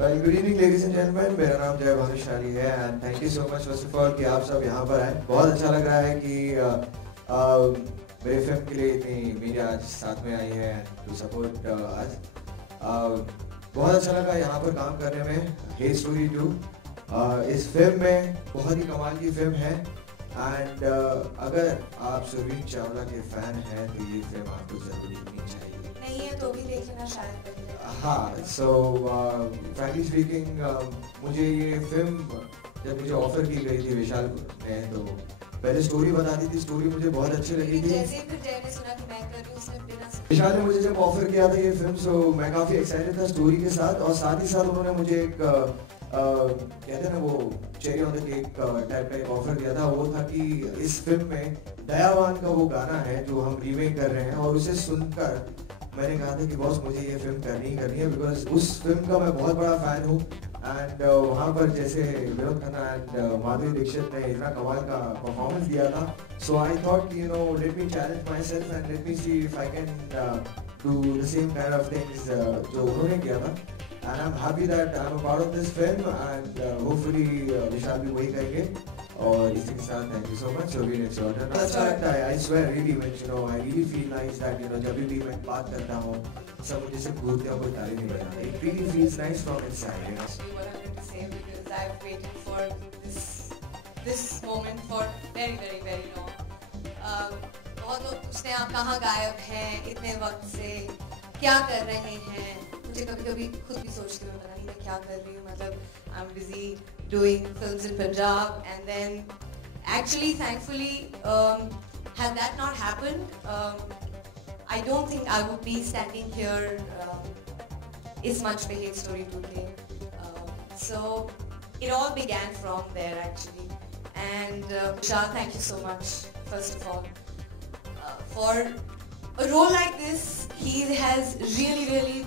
Well, good evening, ladies and gentlemen. मेरा नाम जय भानुशाली है and thank you so much first of all कि आप सब यहाँ पर आए. बहुत अच्छा लग रहा है कि मेरे फिल्म के लिए इतनी मीडिया आज साथ में आई है to support us. बहुत अच्छा लगा यहाँ पर काम करने में. Hey Story 2 इस फिल्म में बहुत ही कमाल की फिल्म है and अगर आप सुरवीन चावला के फैन हैं तो ये फिल्म आपको जरूर देखनी चाहिए. नहीं है तो भी देख लेना शायद. हाँ, so frankly speaking मुझे ये फिल्म जब मुझे ऑफर की गई थी विशाल ने तो पहले स्टोरी बता दी थी. स्टोरी मुझे बहुत अच्छी लगी थी. जैसे फिर जय ने सुना कि मैं कर रही हूँ उसमें बिना विशाल ने मुझे जब ऑफर किया था ये फिल्म सो मैं काफ़ी एक्साइटेड था स्टोरी के साथ और साथ ही साथ उन्होंने मुझे एक कहते हैं ना वो cherry on the cake type का एक ऑफर दिया था. वो था कि इस फिल्म में दयावान का वो गाना है जो हम रीमेक कर रहे हैं और उसे सुनकर मैंने कहा था कि बॉस मुझे ये फिल्म करनी है बिकॉज उस फिल्म का मैं बहुत बड़ा फैन हूँ एंड वहाँ पर जैसे विनोद खन्ना एंड माधुरी दीक्षित ने इतना कमाल का परफॉर्मेंस दिया था. So I thought you know let me challenge myself and let me see if I can do the same kind of things जो उन्होंने किया था. And I am happy that I am a part of this film and hopefully Vishal भी वही करेंगे. और इसी के साथ thank you so much Surveen. It's your turn. अच्छा लगता है I swear really when you know I really feel nice that you know जब भी मैं बात करता हूँ सब मुझे सिर्फ घूरते हैं कोई ताली नहीं बजाते. It really feels nice from inside you know. what I'm going to say because I've waited for this moment for very long. बहुत लोग पूछते हैं आप कहाँ गायब हैं इतने वक्त से क्या कर रहे हैं. मुझे कभी खुद भी सोचती हूँ पता नहीं मैं क्या कर रही हूँ. मतलब I'm busy doing films in Punjab and then actually thankfully had that not happened I don't think I would be standing here is much पे Hey Story 2 थे. So it all began from there actually and Shah, thank you so much first of all for a role like this. He has really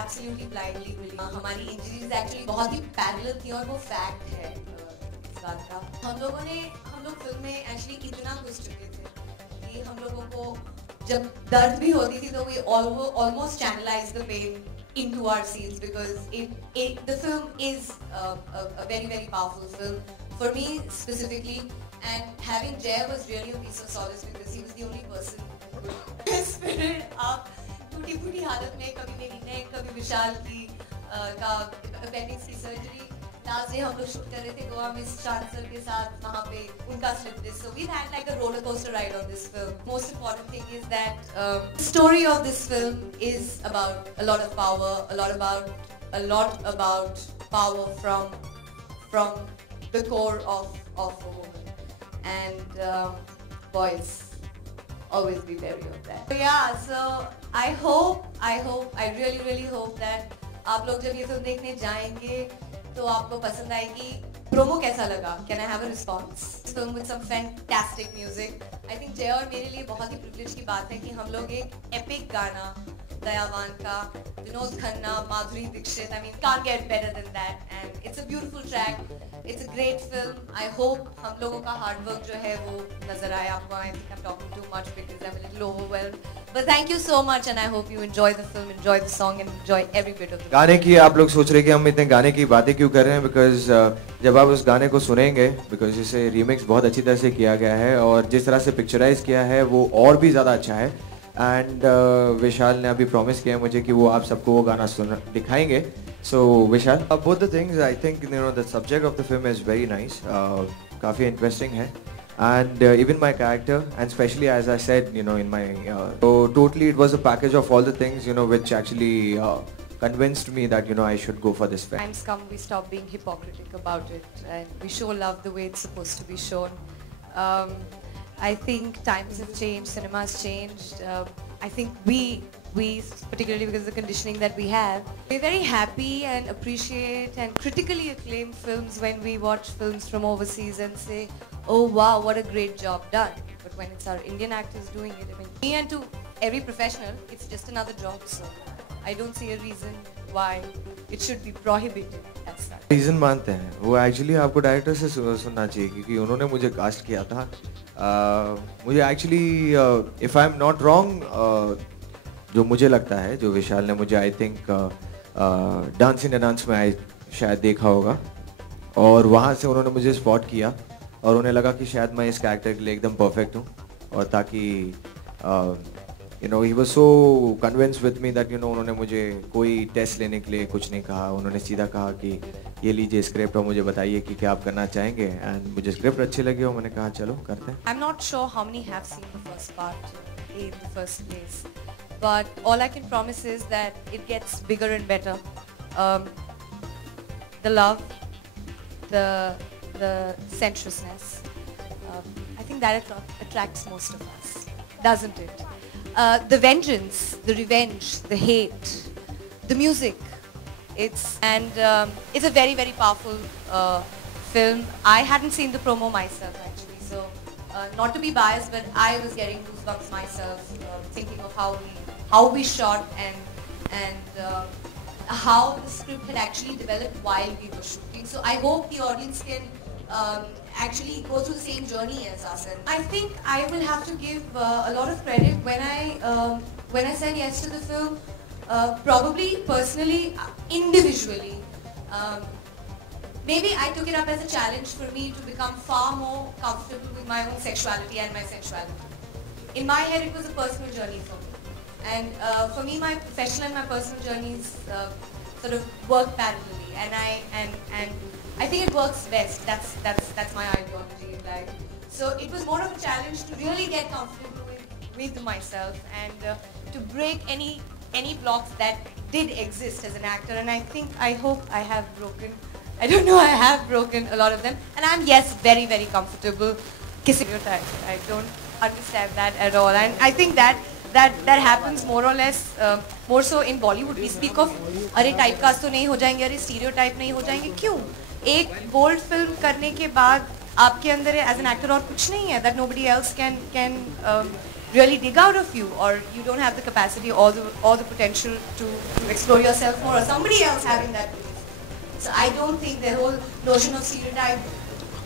absolutely blindly really हमारी injuries actually बहुत ही parallel थी और वो fact है इस बात का. हम लोग फिल्म में एक्चुअली इतना घुस चुके थे कि हम लोगों को जब दर्द भी होती थी तो we almost channelize the pain into our scenes because the film is a very powerful film for me specifically and having Jay was really a piece of solace because he was the only person spirit up टूटी फूटी हालत में कभी मेरी नेक कभी विशाल की का appendix की सर्जरी. लास्ट डे हम लोग शूट कर रहे थे गोवा में शांत सर के साथ वहाँ पे उनका slip disc. So we had like a roller coaster ride on this film. Most important thing is that the story of this film is about a lot of power, a lot about power from the core of a woman and boys always be wary of that. So yeah, so I really hope that आप लोग जब ये film देखने जाएंगे तो आपको पसंद आएगी. प्रोमो कैसा लगा? Can I have a response? Film with some fantastic music. I think जय और मेरे लिए बहुत ही प्रिविलेज की बात है कि हम लोग एक एपिक गाना दयावान का Vinod Khanna Madhuri Dixit I mean can't get better than that and it's a beautiful track. It's a great film. I hope हम लोगों का hard work जो है वो नजर आए आपको. I think I'm talking too much because I'm a little overwhelmed. But thank you so much and I hope you enjoy the film, enjoy the song and enjoy every bit of the गाने की आप लोग सोच रहे कि हम इतने गाने की बातें क्यों कर रहे हैं बिकॉज जब आप उस गाने को सुनेंगे बिकॉज इसे रीमिक्स बहुत अच्छी तरह से किया गया है और जिस तरह से पिक्चराइज किया है वो और भी ज़्यादा अच्छा है. एंड विशाल ने अभी प्रॉमिस किया है मुझे कि वो आप सबको वो गाना दिखाएंगे. So Vishal both the things I think you know the subject of the film is very nice. काफ़ी इंटरेस्टिंग है and even my character and especially as I said you know in my so totally it was a package of all the things you know which actually convinced me that you know I should go for this film. Times come we stop being hypocritical about it and we show love the way it's supposed to be shown. I think times have changed, cinema has changed. I think we particularly because of the conditioning that we have, we're very happy and appreciate and critically acclaim films when we watch films from overseas and say, oh wow, what a great job done. But when it's our Indian actors doing it, I mean, me and to every professional, it's just another job. So I don't see a reason why it should be prohibited as such. Reason मानते हैं वो actually आपको director से सुनना चाहिए क्योंकि उन्होंने मुझे कास्ट किया था. मुझे actually if I am not wrong जो मुझे लगता है जो विशाल ने मुझे I think dance India dance में आए, शायद देखा होगा, और वहाँ से उन्होंने मुझे स्पॉट किया और उन्हें लगा कि शायद मैं इस कैरेक्टर के लिए एकदम परफेक्ट हूँ, और ताकि you know he was so convince with me that you know उन्होंने मुझे कोई टेस्ट लेने के लिए कुछ नहीं कहा, उन्होंने सीधा कहा कि ये लीजिए स्क्रिप्ट और मुझे बताइए कि क्या आप करना चाहेंगे, एंड मुझे स्क्रिप्ट अच्छी लगी और मैंने कहा चलो करते हैं. I'm not sure how many have seen the first part in the first place, but all I can promise is that it gets bigger and better. The love, the sensuousness, I think that attracts most of us, doesn't it? The vengeance, the revenge, the hate, the music, it's a very, very powerful film. I hadn't seen the promo myself actually, so not to be biased, but I was getting goosebumps myself, thinking of how we shot and how the script had actually developed while we were shooting. So I hope the audience can actually go through the same journey as us. And I think I will have to give a lot of credit when I said yes to the film. Probably personally, individually, maybe I took it up as a challenge for me to become far more comfortable with my own sexuality and my sensuality. In my head, it was a personal journey for me, and for me, my professional and my personal journeys sort of work parallelly, and I think it works best. That's my ideology in life. So it was more of a challenge to really get comfortable with myself and to break any blocks that did exist as an actor. And I hope I have broken. I don't know. I have broken a lot of them, and I'm very, very comfortable kissing your type. I don't understand that at all, and I think that happens more or less more so in Bollywood. We speak of अरे typecast तो नहीं हो जाएंगे, अरे stereotype नहीं हो जाएंगे. क्यों? एक bold film करने के बाद आपके अंदर as an actor और कुछ नहीं है that nobody else can really dig out of you, or you don't have the capacity or the potential to explore yourself more, or somebody else having that belief. So I don't think the whole notion of stereotype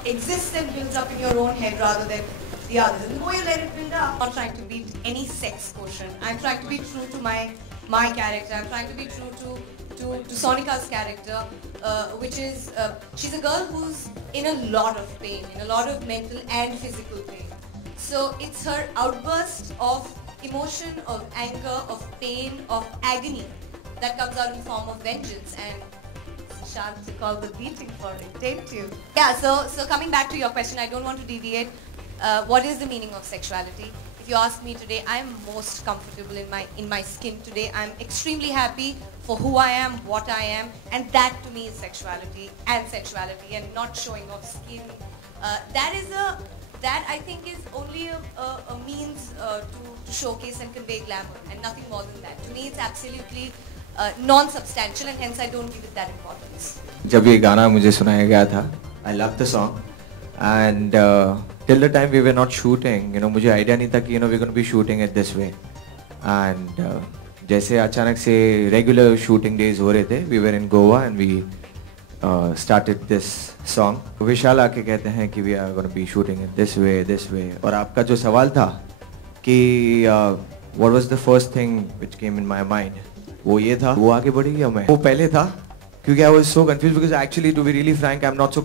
exists and builds up in your own head rather than the others. And the more you let it build up, I'm not trying to beat any sex quotient. I'm trying to be true to my character. I'm trying to be true to Sonika's character, which is she's a girl who's in a lot of pain, in a lot of mental and physical pain. So it's her outburst of emotion, of anger, of pain, of agony that comes out in the form of vengeance, and Shant to call the beating for it, didn't you? Yeah, so coming back to your question, I don't want to deviate. What is the meaning of sexuality? If you ask me today, I'm most comfortable in my skin today. I'm extremely happy for who I am, what I am, and that to me is sexuality, and not showing off skin. That I think is only a means to showcase and convey glamour, and nothing more than that. To me, it's absolutely non-substantial, and hence I don't give it that importance. जब ये गाना मुझे सुनाया गया था, I loved the song, and till the time we were not shooting, you know, मुझे idea नहीं था कि you know we're going to be shooting it this way, and जैसे अचानक से regular shooting days हो रहे थे, we were in Goa and we started this song. विशाल आके कहते हैं कि we are going to be shooting it this way, और आपका जो सवाल था कि what was the first thing which came in my mind, वो ये था, वो आगे बढ़ी या मैं, वो पहले था, क्योंकि I was so confused because actually to be really frank I'm not so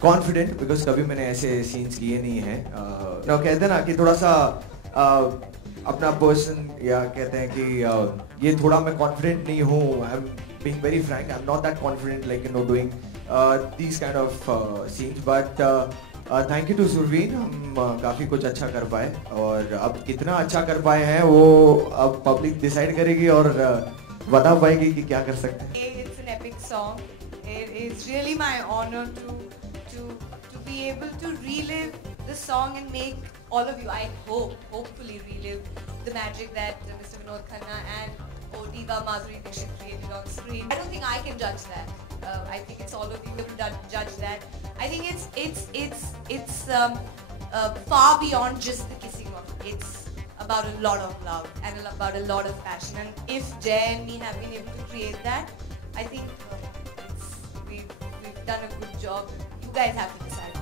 confident because कभी मैंने ऐसे scenes किए नहीं हैं. कहते हैं ना कि थोड़ा सा अपना person, या कहते हैं कि ये थोड़ा मैं confident नहीं हूँ. I'm being very frank, I'm not that confident like doing these kind of scenes, but thank you to Surveen. हम काफ़ी कुछ अच्छा कर पाए, और अब कितना अच्छा कर पाए हैं वो अब पब्लिक डिसाइड करेगी और बता पाएगी कि क्या कर सकते हैं. It's an epic song. It is really my honor to be able to relive the song and make all of you, I hopefully relive the magic that Mr. Vinod Khanna and Diva Madhuri Dixit created on screen. I don't think I can judge that. I think it's all of you who will judge that. I think it's far beyond just the kissing of it. It's about a lot of love and about a lot of passion. And if Jay and me have been able to create that, I think we've done a good job. You guys have to decide.